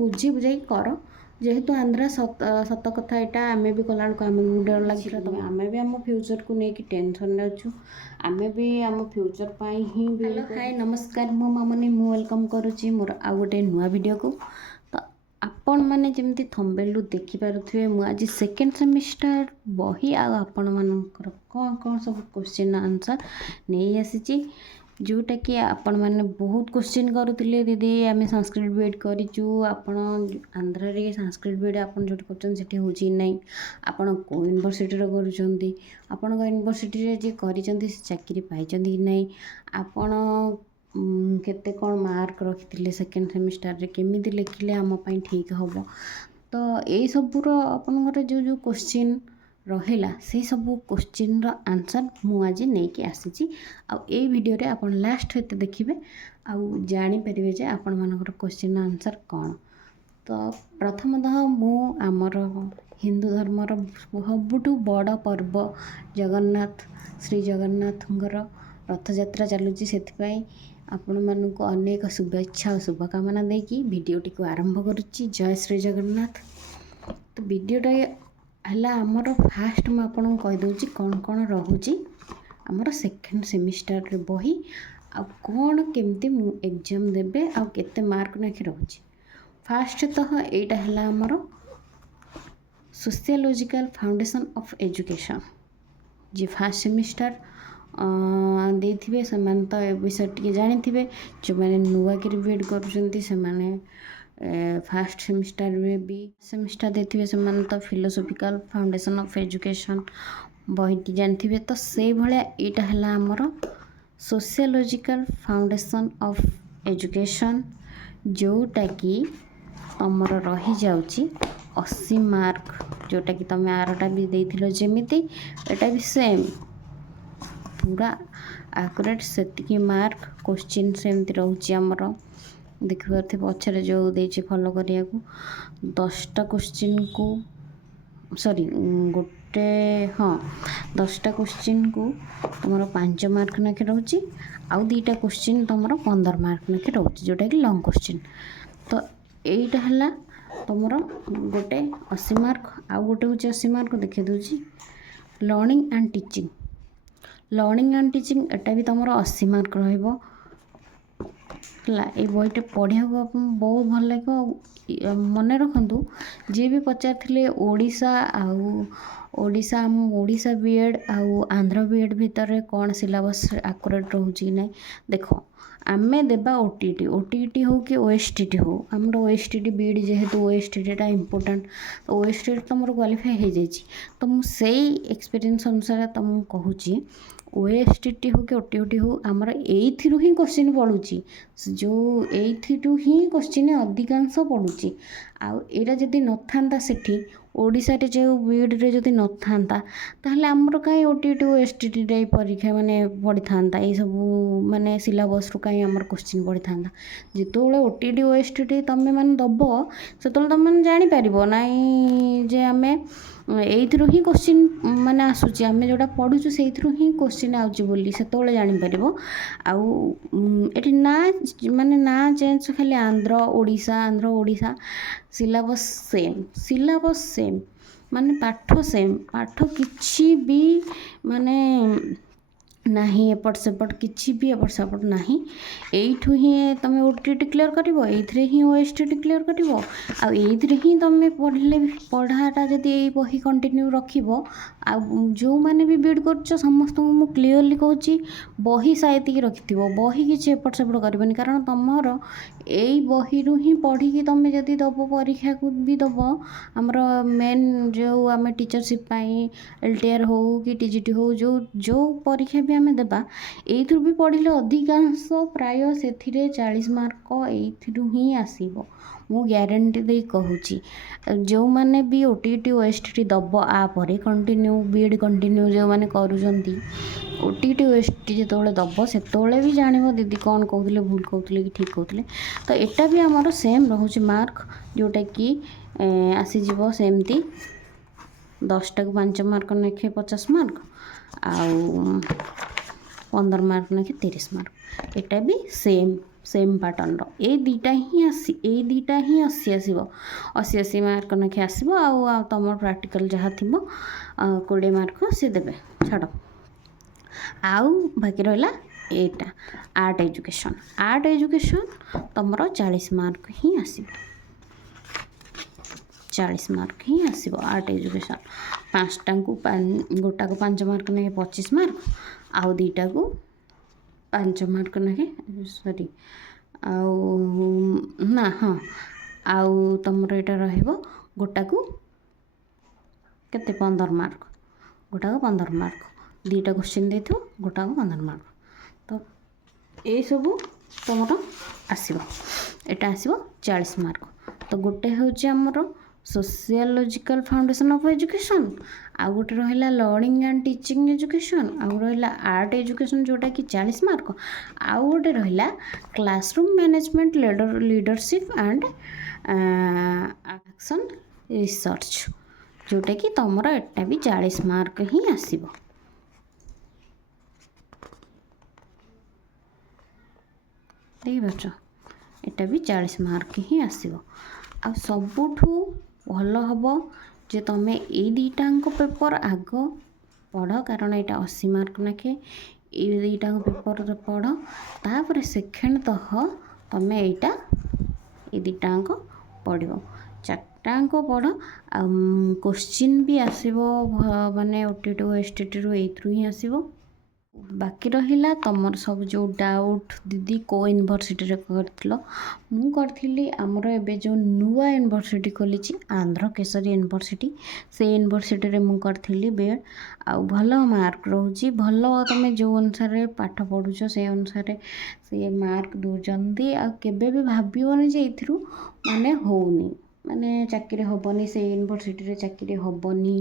बुझी बुझाई कर जेहेतु आंध्रा सत कथा यहाँ आम भी कला आम डर लगे तो आम भी आम फ्यूचर को लेकिन टेंशन अच्छु आम भी आम फ्यूचर ही हेलो हाय नमस्कार मो मामनी मु वेलकम करुच्ची मोर आउ गोटे नुआ वीडियो को तो आपण मैंने जमी थंबनेल देखिपे मुझे सेकेंड सेमिस्टर बही आपण मानकर कौन कौन सब क्वेश्चन आंसर नहीं आसी जोटा कि आपण मैंने बहुत क्वेश्चन करुले दीदी आम संस्कृत बीएड करूँ आपण आंध्र रे संस्कृत बीएड आपन जो कर नहीं आपण को यूनिवर्सिटी करुँच यूनिवर्सिटी जी कर चाकरी पाई कि नहीं आपण केते कौन मार्क रखी सेकेंड सेमिस्टर रे केमिति लिखिले आमपाई ठीक हम तो यही सबूर आपंकर जो जो क्वेश्चन रहिला से सब क्वेश्चन रो आंसर मु आज नहीं आसी आई वीडियो रे आपण लास्ट हेते देखिबे आउ जानि परिबे जे आपण मानकर क्वेश्चन आंसर कौन तो प्रथमतः मु आमर हिंदू धर्मर सबुठु बड़ पर्व जगन्नाथ श्री जगन्नाथंकर रथ यात्रा चलुची सेथिपाई आपण मानक अनेक शुभेच्छा और शुभकामना देकी वीडियोटी को आरंभ करुच्ची। जय श्री जगन्नाथ। तो वीडियोटा है आमर फास्ट मुझे आपको कहीदे कौन कौन रोचे आमर सेकेंड सेमिस्टर रे बही आ कौन केमती एग्जाम देबे आ केते मार्क नाखि रोचे। फास्ट तो यहाँ है आमर सोशियोलॉजिकल फाउंडेशन ऑफ एजुकेशन जी फास्ट सेमिस्टर देथिबे सेमान तो ए विषय टिके जानिथिबे जो माने नुआ के बीएड करूछंती से माने फास्ट सेमिस्टर में भी सेमिस्टर देथिबे सेमान तो फिलोसॉफिकल फाउंडेशन ऑफ एजुकेशन बहीटी जानथिबे तो से भलिया एटा हला हमर सोशियोलॉजिकल फाउंडेशन ऑफ एजुकेशन जोटा कि तमर रही जाउची 80 मार्क जोटा कि तमे आरटा भी देथिलो जेमिति एटा भी सेम पूरा एक्यूरेट सेतिकी मार्क क्वेश्चन सेमती रहउची हमर देखिए पछरे जो देछि फॉलो करिया को 10टा क्वेश्चन को सॉरी गोटे हाँ 10टा क्वेश्चन को तुम 5 मार्क नाखे रोचे आउ 2टा क्वेश्चन तुम 15 मार्क नाखे रोचे जोटा कि लॉन्ग क्वेश्चन तो यहीटा है तुम गोटे 80 मार्क आउ गोटे हूँ 80 मार्क देखिए दूसरी लर्निंग एंड टीचिंग एटा भी तुम 80 मार्क रहिबो ये बहीटे पढ़िया बहुत भल लगे मन रखु जी भी पचारे ओडिशा ओडिशा बीएड आउ आंध्र बीएड भितर कौन सिलेबस एक्यूरेट रोचे ना देखो आमे देबा ओटीटी हो कि ओएसटीटी हो आमर ओएसटीटी बीएड जेहेतु ओएसटीटा इंपोर्टेंट तो ओएसटीटी तुम क्वालिफाई हो जाइए तो मुझे एक्सपीरियंस अनुसार तुमको कहूँ ओएसटीटी हो कि ओटीटी हो आमर एइथिरु ही क्वेश्चन पड़ुची जो एइथिरु ही क्वेश्चन अधिकांश पड़ुची आउ एरा जदि न थांता सेठी ओडिशा रे जो बीएड रे जदि न थांता ताहले आमर काई ओटीटी ओएसटीटी रे परीक्षा माने पड़ी थांता ए सब माने सिलेबस रु काई आमर क्वेश्चन पड़ी थांता जेतोले ओटीटी ओएसटीटी तमे माने दबो सेतोले तमे जानि परिबो नाई जे आमे एइथिरु ही क्वेश्चन माने आसुची आमे जोटा पढुचु सेइथिरु ही क्वेश्चन आउची बोली सेतोले जानि परिबो आउ एठी ना माने ना चेंज खाली आंध्र ओडिशा सिलेबस सेम माने पाठ सेम पाठ किछि भी माने नहीं एपट सेपट किछि भी एपट सेपट नहीं एइठु ही तमे ओटीटी क्लियर करिवो एइथरे ही ओएसटीटी क्लियर करिवो आ एइथरे ही तमे पढ़ले पढ़ाटा जदि एइ बही कंटिन्यू रखिवो आ जो माने भी बीएड करछ समस्त को मु क्लियरली कहूची बही साइति की रखिथिवो बही किछि एपट सेपट करबनी कारण तमरो एइ बही रु ही पढ़ी कि तमे जदि दबो परीक्षा को भी दबो हमरो मेन जो आमे टीचरशिप पाई एलटीआर हो कि टीजीटी हो जो परीक्षा भी आमे देबा एइथरु भी पढ़िले अधिकांश प्राय सेथिरे 40 मार्क एइथरु ही आसीबो मु ग्यारंटी दे कहूची जो माने भी ओटीटी ओएसटीटी दबो आ परे कंटिन्यू बीएड कंटिन्यू जो माने करूजंती ओटीटी ओएसटी जेतोले दबो सेतोले भी जानिबो दीदी कौन कहउतले भूल कहउतले कि ठीक कहउतले तो एटा भी हमर सेम रहउची मार्क जोटा कि आसी जीवो सेमती 10टा को 5 मार्क नेखे 50 मार्क आउ 15 मार्क नेखे 30 मार्क एटा भी सेम सेम पैटर्न ए दुटा ही असी आसो 80 मार्क नाखे आसो आ तुम प्रैक्टिकल जहाँ थी 20 मार्क सी देवे छाड़ आउ बाकी रहा एटा आर्ट एजुकेशन तुम 40 मार्क ही आसो 40 मार्क ही आसो आर्ट एजुकेशन 5टा को गोटा को 5 मार्क नाखे 25 मार्क आउ 2टा को 5 मार्क नाखे सॉरी आउ ना हाँ आउ तुमर यहाँ रहिबो गोटा को केते 15 मार्क गोटा को 15 मार्क 2टा क्वेश्चन देथिबो गोटा को 15 मार्क तो ये सब तुम आसो एटा आसो 40 मार्क तो गोटे हूँ आमर सोशियोलॉजिकल फाउंडेशन ऑफ एजुकेशन आउ गोटे रहा लर्निंग एंड टीचिंग एजुकेशन आउ रहा आर्ट एजुकेशन जोटा कि 40 मार्क आउ गोटे रहा classroom management leadership and action research जोटा कि तुम एटा भी 40 मार्क ही आसो देखिए एटा भी 40 मार्क ही आसो आ सबुठू भल हम जे तुम ये दुटाक पेपर आग पढ़ कारण यहाँ 80 मार्क नाखे ये दुटाक पेपर पढ़ तापर सेकेंडतः तुम यहाँ ये दुटाक पढ़ 4टाक पढ़ आ क्वेश्चन भी आसो माने OTT OSTT रू ही आसो बाकी रहा तुम सब जो डाउट दीदी को यूनिवर्सिटी कर मु करी आमर एवं जो नुआ यूनिवर्सिटी खोली आंध्र केसरी यूनिवर्सिटी से यूनिवर्सिटी रे मु करी बीएड आउ भल मार्क रोचे भल तुम जो अनुसार पाठ पढ़ुच से अनुसार से मार्क दौरान आबे भी भावन जे माने होनी माने चाकरी हेनी से यूनिवर्सिटी रे चाकरी हेनी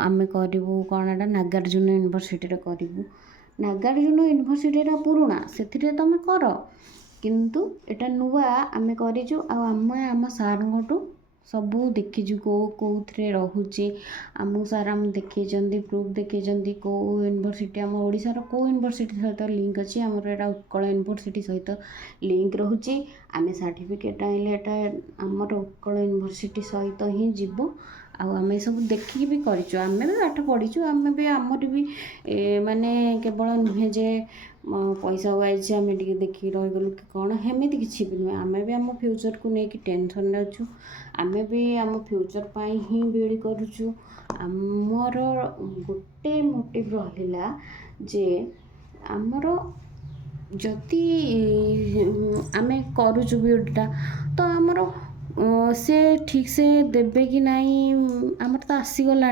आमे करूँ कौन एटा नागार्जुन यूनिवर्सिटी रे करूँ नागार्जुन यूनिवर्सिटी पुराणा से तुम कर किंतु एटा नुआ आमे करूँ आम सार सबू देखीजु कौथे रोचे आमको सार आम देखी प्रूफ देखी कौ यूनिवर्सिटी आम ओडिशार कौ यूनिवर्सिटी सहित लिंक अच्छी आमर एटा उत्कल यूनिवर्सिटी सहित लिंक रोचे आम सर्टिफिकेट आइले आमर उत्कल यूनिवर्सिटी सहित ही जीव आम सब देखिकी भी करूँ आम भी पाठ पढ़ीचु आम भी आमर भी माने केवल नुहे जे पैसा वाइज आम टे देखिए रहीगलु कि कौन हेमिति किसी भी नुहे आम भी आम फ्यूचर को लेकिन टेंशन अच्छु आम भी आम फ्यूचर पाई ही बीएड करुचु आमर गोटे मोटिव रहा जे आमर जदि आम करुचु बीएडटा तो आमर से ठीक से देबे कि नहीं आमर तो आसीगला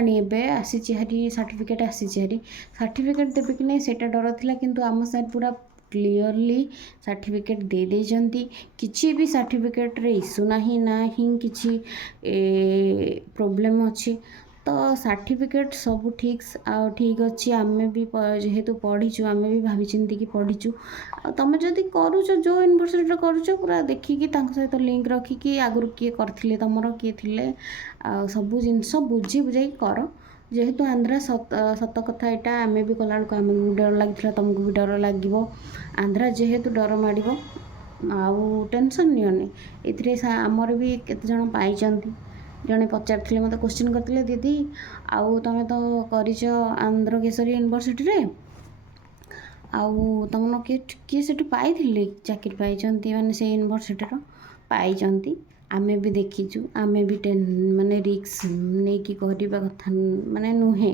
आसी हारी सर्टिफिकेट आसी हारी सर्टिफिकेट देबे कि नहीं सेटा डर थिला किंतु आम सार पूरा क्लीयरली सर्टिफिकेट दे देजंती किसी भी सर्टिफिकेट रे इशू नाही ना ही किसी प्रॉब्लम अच्छी तो सर्टिफिकेट सब ठीक अच्छी आम भी जेहेतु पढ़ीचु आम भी भाभी चिंती कि पढ़ीचु तुम जदि करुच जो यूनिवर्सिटी करुच पूरा देखिकी सहित लिंक रखिकी आगु किए करथिले तुमर किए थिले सब जिनस बुझी बुझाई कर जेहेतु आंध्रा सत कथा यहाँ आम भी कला आम भी डर लगी तुमको भी डर लगे आंध्रा जेहेतु डर माड़ आउ टेंशन नियनि ए आमर भी केते जण पाइचंती जड़े पचार मत क्वेश्चन करते दीदी आउ तुम तो कर आंध्र केसरी यूनिवर्सिटी रे आउ तुम किए से पाई चाकरी पाई माने से यूनिवर्सिटी पाई आम भी देखीचु आम भी माने रिक्स नहीं कि करवा कथा माने नुहे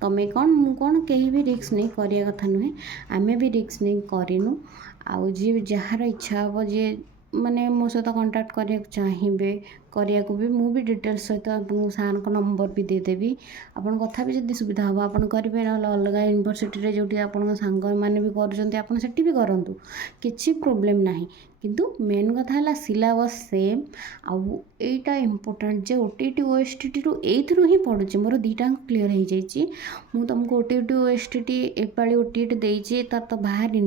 तुम्हें कौन मु कौन कहीं भी रिक्स नहीं करवा कथा नुहे आम भी रिक्स नहीं करूँ आउ जी जार इच्छा हे जे माने मो सहित कांटेक्ट करने चाहिए करने को भी मुझे डिटेल्स सहित आपको सार नंबर भी देदेवी आपन कथा भी जब सुविधा हम आप करेंगे ना अलग यूनिवर्सिटी जो आप सांग मैंने भी करटी भी करूँ किसी प्रोब्लेम ना किंतु मेन कथा है सिलेबस सेम आउ एटा इम्पोर्टेंट जे OTT OSTT रू एथरू ही पढ़ुची मोर दुटा क्लीयर हो जाइए मुझे तुमको OTT OSTT एपाली OTT देती तार तो बाहरी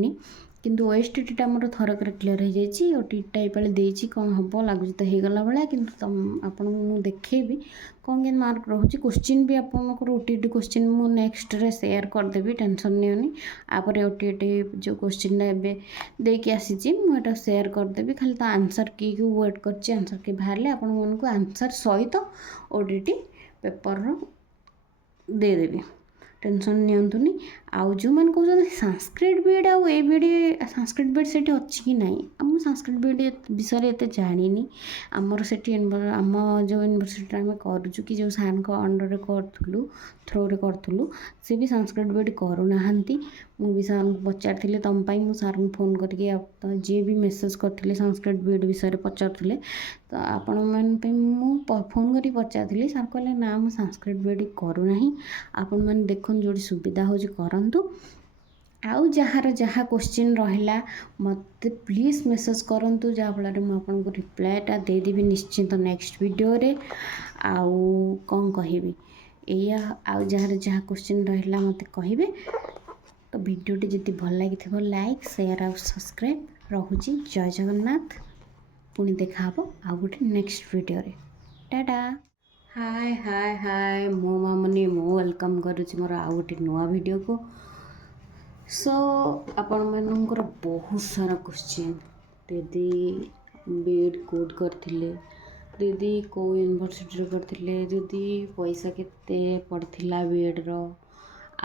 କିନ୍ତୁ OSTଟା ଆମର ଥରକରେ କ୍ଲିୟର୍ ହେଇଯାଇଛି। OTTଟା ଏଇପାଳି ଦେଇଛି, କ'ଣ ହେବ ଲାଗୁଛି ତ ହେଇଗଲା ଭଳିଆ। କିନ୍ତୁ ଆପଣଙ୍କୁ ମୁଁ ଦେଖେଇବି କ'ଣ କେମିତି ମାର୍କ ରହୁଛି। କୋଶ୍ଚିନ୍ ବି ଆପଣଙ୍କର OTT କୋଶ୍ଚିନ୍ ମୁଁ ନେକ୍ସଟ୍ରେ ସେୟାର କରିଦେବି, ଟେନସନ୍ ନିଅନି। ଆପରେ OTT ଯେଉଁ କୋଶ୍ଚିନ୍ଟା ଏବେ ଦେଇକି ଆସିଛି ମୁଁ ଏଇଟା ସେୟାର କରିଦେବି। ଖାଲି ତ ଆନ୍ସର୍ କିକୁ ୱେଟ୍ କରିଛି, ଆନ୍ସର୍ କି ବାହାରିଲେ ଆପଣମାନଙ୍କୁ ଆନ୍ସର୍ ସହିତ OTT ପେପର୍ର ଦେଇଦେବି, ଟେନସନ୍ ନିଅନ୍ତୁନି। ଆଉ ଯେଉଁମାନେ କହୁଛନ୍ତି ସାଂସ୍କ୍ରିଟ୍ ବିଇଡ଼ି ଆଉ ଏ ବିଇଡ଼ି, ସାଂସ୍କ୍ରିଟ୍ ବିଇଡ଼ି ସେଠି ଅଛି କି ନାହିଁ, ମୁଁ ସାଂସ୍କ୍ରିଟ୍ ବିଇଡ଼ି ବିଷୟରେ ଏତେ ଜାଣିନି। ଆମର ସେଠି ଆମ ଯେଉଁ ୟୁନିଭର୍ସିଟିରେ ଆମେ କରୁଛୁ କି ଯେଉଁ ସାର୍ଙ୍କ ଅଣ୍ଡରରେ କରୁଥିଲୁ, ଥ୍ରୋରେ କରୁଥିଲୁ, ସେ ବି ସାଂସ୍କ୍ରିଟ୍ ବିଇଡ଼ି କରୁନାହାନ୍ତି। ମୁଁ ବି ସାର୍ଙ୍କୁ ପଚାରିଥିଲି ତମ ପାଇଁ, ମୁଁ ସାର୍ଙ୍କୁ ଫୋନ୍ କରିକି ଯିଏ ବି ମେସେଜ୍ କରିଥିଲେ ସାଂସ୍କ୍ରିଟ୍ ବିଇଡ଼ି ବିଷୟରେ ପଚାରୁଥିଲେ, ତ ଆପଣମାନଙ୍କ ପାଇଁ ମୁଁ ଫୋନ୍ କରିକି ପଚାରିଥିଲି। ସାର୍ କହିଲେ ନା ମୁଁ ସାଂସ୍କ୍ରିଟ୍ ବିଇଡ଼ି କରୁନାହିଁ, ଆପଣମାନେ ଦେଖନ୍ତୁ ଯେଉଁଠି ସୁବିଧା ହେଉଛି କରନ୍ତୁ। ଆଉ ଯାହାର ଯାହା କୋଶ୍ଚିନ୍ ରହିଲା ମୋତେ ପ୍ଲିଜ୍ ମେସେଜ୍ କରନ୍ତୁ, ଯାହାଫଳରେ ମୁଁ ଆପଣଙ୍କୁ ରିପ୍ଲାଏଟା ଦେଇଦେବି ନିଶ୍ଚିନ୍ତ ନେକ୍ସଟ ଭିଡ଼ିଓରେ। ଆଉ କ'ଣ କହିବି, ଏଇଆ। ଆଉ ଯାହାର ଯାହା କୋଶ୍ଚିନ୍ ରହିଲା ମୋତେ କହିବେ। ତ ଭିଡ଼ିଓଟି ଯଦି ଭଲ ଲାଗିଥିବ ଲାଇକ୍, ସେୟାର ଆଉ ସବସ୍କ୍ରାଇବ୍। ରହୁଛି, ଜୟ ଜଗନ୍ନାଥ। ପୁଣି ଦେଖାହେବ ଆଉ ଗୋଟେ ନେକ୍ସଟ ଭିଡ଼ିଓରେ। ଟାଟା। ହାଏ ମୁଁ ମାମୁନି, ମୁଁ ୱେଲକମ୍ କରୁଛି ମୋର ଆଉ ଗୋଟେ ନୂଆ ଭିଡ଼ିଓକୁ। ସୋ ଆପଣମାନଙ୍କର ବହୁତ ସାରା କୋଶ୍ଚିନ୍, ଦିଦି ବିଇଡ଼ି କୋଉଠି କରିଥିଲେ, ଦିଦି କେଉଁ ୟୁନିଭର୍ସିଟିରେ କରିଥିଲେ, ଦିଦି ପଇସା କେତେ ପଡ଼ିଥିଲା ବିଇଡ଼ିର,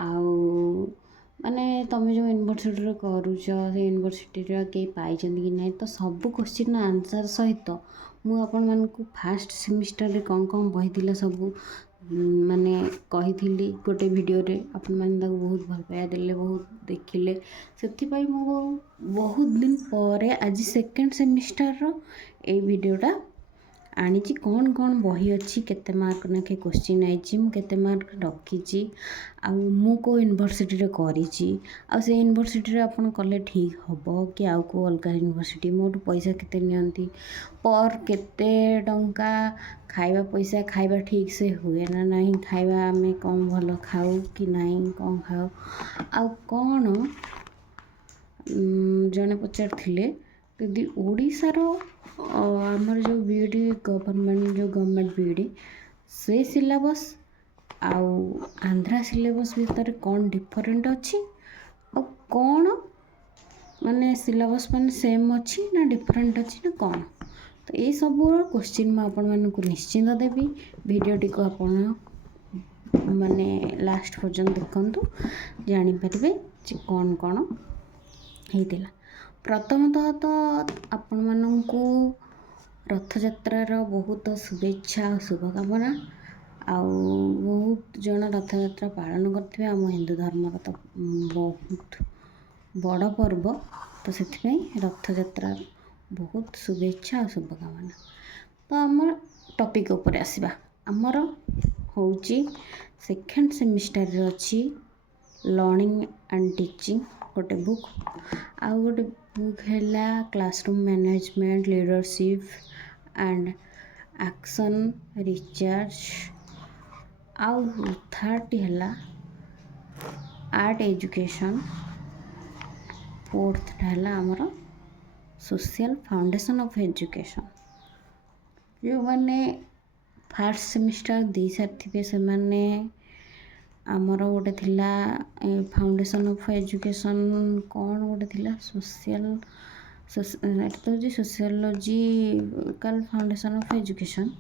ଆଉ ମାନେ ତୁମେ ଯେଉଁ ୟୁନିଭର୍ସିଟିରେ କରୁଛ ସେ ୟୁନିଭର୍ସିଟିର କେହି ପାଇଛନ୍ତି କି ନାହିଁ। ତ ସବୁ କୋଶ୍ଚିନ୍ର ଆନ୍ସର୍ ସହିତ ମୁଁ ଆପଣମାନଙ୍କୁ ଫାର୍ଷ୍ଟ ସେମିଷ୍ଟାରରେ କ'ଣ କ'ଣ ବହି ଥିଲା ସବୁ ମାନେ କହିଥିଲି ଗୋଟେ ଭିଡ଼ିଓରେ। ଆପଣମାନେ ତାକୁ ବହୁତ ଭଲ ପାଇବା ଦେଲେ, ବହୁତ ଦେଖିଲେ। ସେଥିପାଇଁ ମୁଁ ବହୁତ ଦିନ ପରେ ଆଜି ସେକେଣ୍ଡ ସେମିଷ୍ଟାରର ଏଇ ଭିଡ଼ିଓଟା ଆଣିଛି। କ'ଣ କ'ଣ ବହି ଅଛି, କେତେ ମାର୍କ ଲେଖେ କୋଶ୍ଚିନ୍ ଆଇଛି, ମୁଁ କେତେ ମାର୍କ ରଖିଛି, ଆଉ ମୁଁ କେଉଁ ୟୁନିଭର୍ସିଟିରେ କରିଛି, ଆଉ ସେ ୟୁନିଭର୍ସିଟିରେ ଆପଣ କଲେ ଠିକ୍ ହେବ କି ଆଉ କେଉଁ ଅଲଗା ୟୁନିଭର୍ସିଟି, ମୋଠୁ ପଇସା କେତେ ନିଅନ୍ତି, ପର୍ କେତେ ଟଙ୍କା, ଖାଇବା ପଇସା, ଖାଇବା ଠିକ୍ ସେ ହୁଏ ନା ନାହିଁ, ଖାଇବା ଆମେ କ'ଣ ଭଲ ଖାଉ କି ନାହିଁ, କ'ଣ ଖାଉ, ଆଉ କ'ଣ ଜଣେ ପଚାରିଥିଲେ ଯଦି ଓଡ଼ିଶାର ଆମର ଯେଉଁ ବିଇଡ଼ି ଗଭର୍ଣ୍ଣମେଣ୍ଟ ବିଇଡ଼ି ସେ ସିଲାବସ୍ ଆଉ ଆନ୍ଧ୍ରା ସିଲାବସ୍ ଭିତରେ କ'ଣ ଡିଫରେଣ୍ଟ ଅଛି, ଆଉ କ'ଣ ମାନେ ସିଲାବସ୍ ମାନେ ସେମ୍ ଅଛି ନା ଡିଫରେଣ୍ଟ ଅଛି ନା କ'ଣ। ତ ଏଇସବୁର କୋଶ୍ଚିନ୍ ମୁଁ ଆପଣମାନଙ୍କୁ ନିଶ୍ଚିନ୍ତ ଦେବି। ଭିଡ଼ିଓଟିକୁ ଆପଣ ମାନେ ଲାଷ୍ଟ ପର୍ଯ୍ୟନ୍ତ ଦେଖନ୍ତୁ, ଜାଣିପାରିବେ ଯେ କ'ଣ କ'ଣ ହେଇଥିଲା। ପ୍ରଥମତଃ ତ ଆପଣମାନଙ୍କୁ ରଥଯାତ୍ରାର ବହୁତ ଶୁଭେଚ୍ଛା ଆଉ ଶୁଭକାମନା। ଆଉ ବହୁତ ଜଣ ରଥଯାତ୍ରା ପାଳନ କରିଥିବେ, ଆମ ହିନ୍ଦୁ ଧର୍ମର ତ ବହୁତ ବଡ଼ ପର୍ବ, ତ ସେଥିପାଇଁ ରଥଯାତ୍ରା ବହୁତ ଶୁଭେଚ୍ଛା ଆଉ ଶୁଭକାମନା। ତ ଆମର ଟପିକ୍ ଉପରେ ଆସିବା। ଆମର ହେଉଛି ସେକେଣ୍ଡ ସେମିଷ୍ଟାରରେ ଅଛି ଲର୍ଣ୍ଣିଂ ଆଣ୍ଡ ଟିଚିଂ ଗୋଟେ ବୁକ୍, ଆଉ ଗୋଟେ ବୁକ୍ ହେଲା classroom management, leadership and action research, ଆଉ ଥାର୍ଡ଼ଟି ହେଲା ଆର୍ଟ ଏଜୁକେସନ୍, ଫୋର୍ଥଟା ହେଲା ଆମର ସୋସିଆଲ ଫାଉଣ୍ଡେସନ୍ ଅଫ୍ ଏଜୁକେସନ୍। ଯେଉଁମାନେ ଫାର୍ଷ୍ଟ ସେମିଷ୍ଟାର ଦେଇସାରିଥିବେ ସେମାନେ ଆମର ଗୋଟେ ଥିଲା ଫାଉଣ୍ଡେସନ୍ ଅଫ୍ ଏଜୁକେସନ୍, କ'ଣ ଗୋଟେ ଥିଲା ଏଟା ତ ହେଉଛି ସୋସିଓଲୋଜିକାଲ ଫାଉଣ୍ଡେସନ୍ ଅଫ୍ ଏଜୁକେସନ୍।